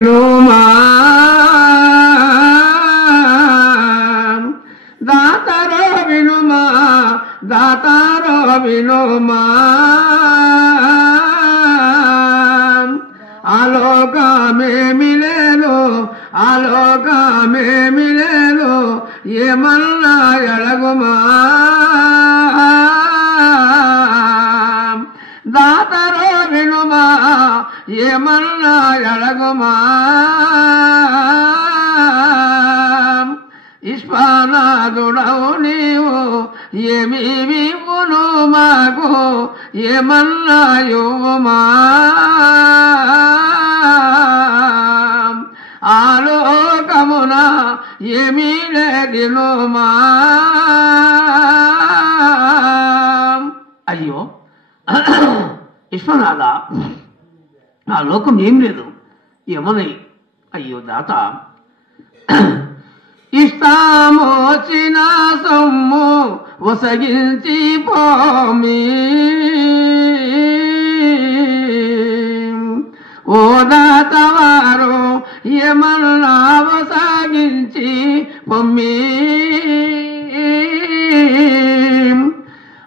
వినుమా దాతారో వినుమా దాతారో వినుమా ఆలోకమేమిలేను ఆలోకమేమిలేను ఏమన్నా ఎడగుమా దాతారో వినుమా ఏమన్నా ఎడగుమా ఇష్పానాదుడవు నీవు ఏమి విపును మాకు ఏమన్నా యువమా ఆలోకమున ఏమీ లేదినుమా అయ్యో విశ్వనాథ ఆ లోకం ఏం లేదు ఏమని అయ్యో దాత ఇస్తామోచిన సొమ్ము ఒసగించి పోమి ఓ దాతవారు ఏమన్నా ఒసగించి పొమ్మి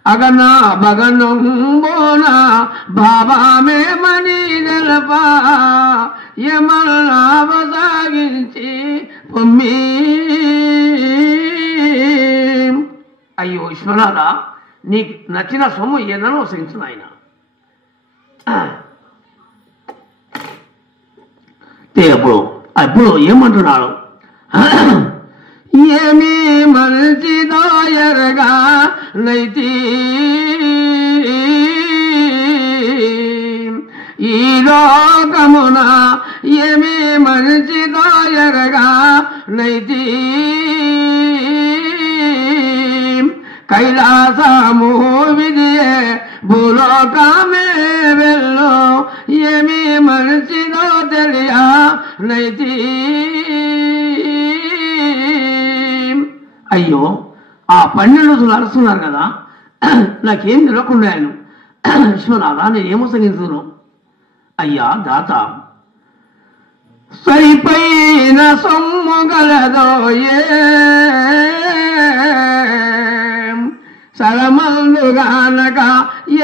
అగనా బగనంబోన బాబామేమని తెలపా ఏమన్నా ఒసగించి పొమ్మి అయ్యో విశ్వనాథ నీకు నచ్చిన సొమ్ము ఏదైనా వసగించు నాయన అప్పుడు ఏమంటున్నాడు ఏమి మంచిదో ఎరగా నైతి ఈ లోకమున ఏమి మంచిదో ఎరగా నైతి కైలాసము విధియే భూలోకమే వెళ్ళు ఏమి మంచిదో తెలియా నైతి అయ్యో ఆ 12 రోజులు అరుస్తున్నారు కదా నాకేం తెలియకుండా ఆయన విశ్వనాథ నేనేమో సగించను అయ్యా దాత సరిపైన సొమ్ము గలదోయే సరమందుగానక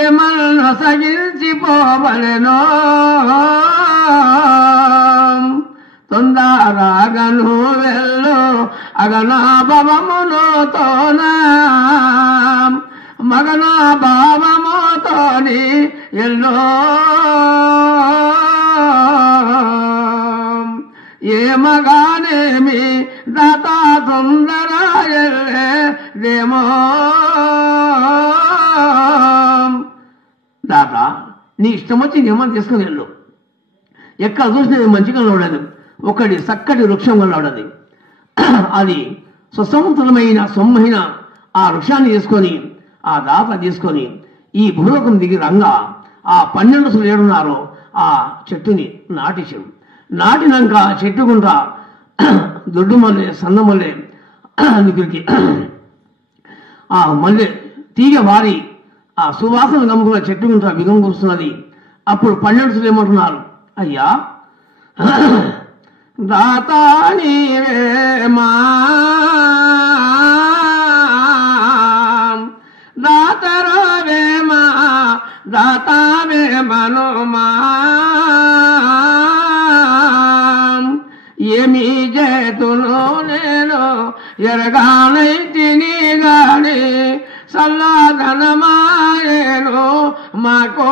ఏమన్నా సగించిపోవలెనో తొందరగను వెళ్ళు అగనాభవమును తోన మగనాభావముతోని ఎల్లో ఏ మగానేమి దాత తొందర ఎల్లేదేమో దాత నీ ఇష్టం వచ్చి ఏమని తీసుకుని వెళ్ళు ఎక్కడ చూసినది మంచిగా ఉండదు ఒకటి చక్కటి వృక్షం కలవడది అది సుసంతులమైన సొమ్మైన ఆ వృక్షాన్ని తీసుకొని ఆ దాత తీసుకొని ఈ భూలోకం దిగి రంగా ఆ 12 ఏడున్నారో ఆ చెట్టుని నాటించు నాటినాక చెట్టుకుంటా దొడ్డు మల్లె సన్న మల్లె దగ్గరికి ఆ మల్లె తీగ వారి ఆ సువాసన గమ్ముకున్న చెట్టుకుంటా బిగం కూస్తున్నది అప్పుడు 12 ఏమంటున్నారు అయ్యా దాత నీవేమా దాతరవేమా దాతావే మనోమా ఏమి చేతును నేను ఎరగానైతిని గాని సల్లాధనమాయేను మాకో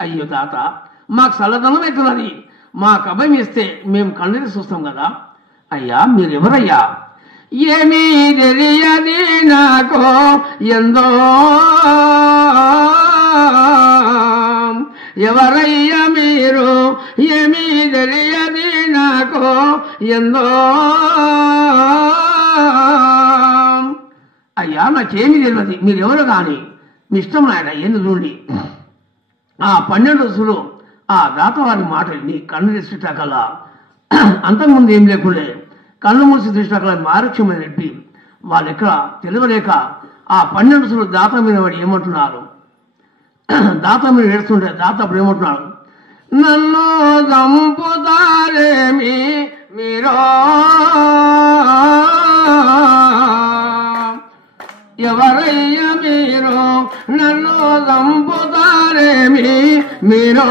అయ్యో తాత మాకు చల్లదనం అవుతున్నది మాకు అభయం ఇస్తే మేము కన్నీరు చూస్తాం కదా అయ్యా మీరెవరయ్యా ఏమీ తెలియది నాకు ఎందో ఎవరయ్యా మీరు ఏమీ తెలియది నాకు ఎందో అయ్యా నాకేమీ తెలియదు మీరెవరు కానీ మీ ఇష్టం నాయన ఏంది చూడండి ఆ 12 రోజులు ఆ దాతవారి మాట నీ కన్ను దృష్టికల్లా అంతకుముందు ఏం లేకుండే కళ్ళు మూసి దృష్టికల్లా మారుక్ష్యమని చెప్పి వాళ్ళు ఎక్కడ తెలియలేక ఆ 12 దాత మీద వాడు ఏమంటున్నారు దాత మీద ఏడుస్తుంటే దాత అప్పుడు ఏమంటున్నాడు నన్ను చంపుతారేమి మీరు ఎవరయ్య మీరు నన్ను చంపుతారేమి మీరు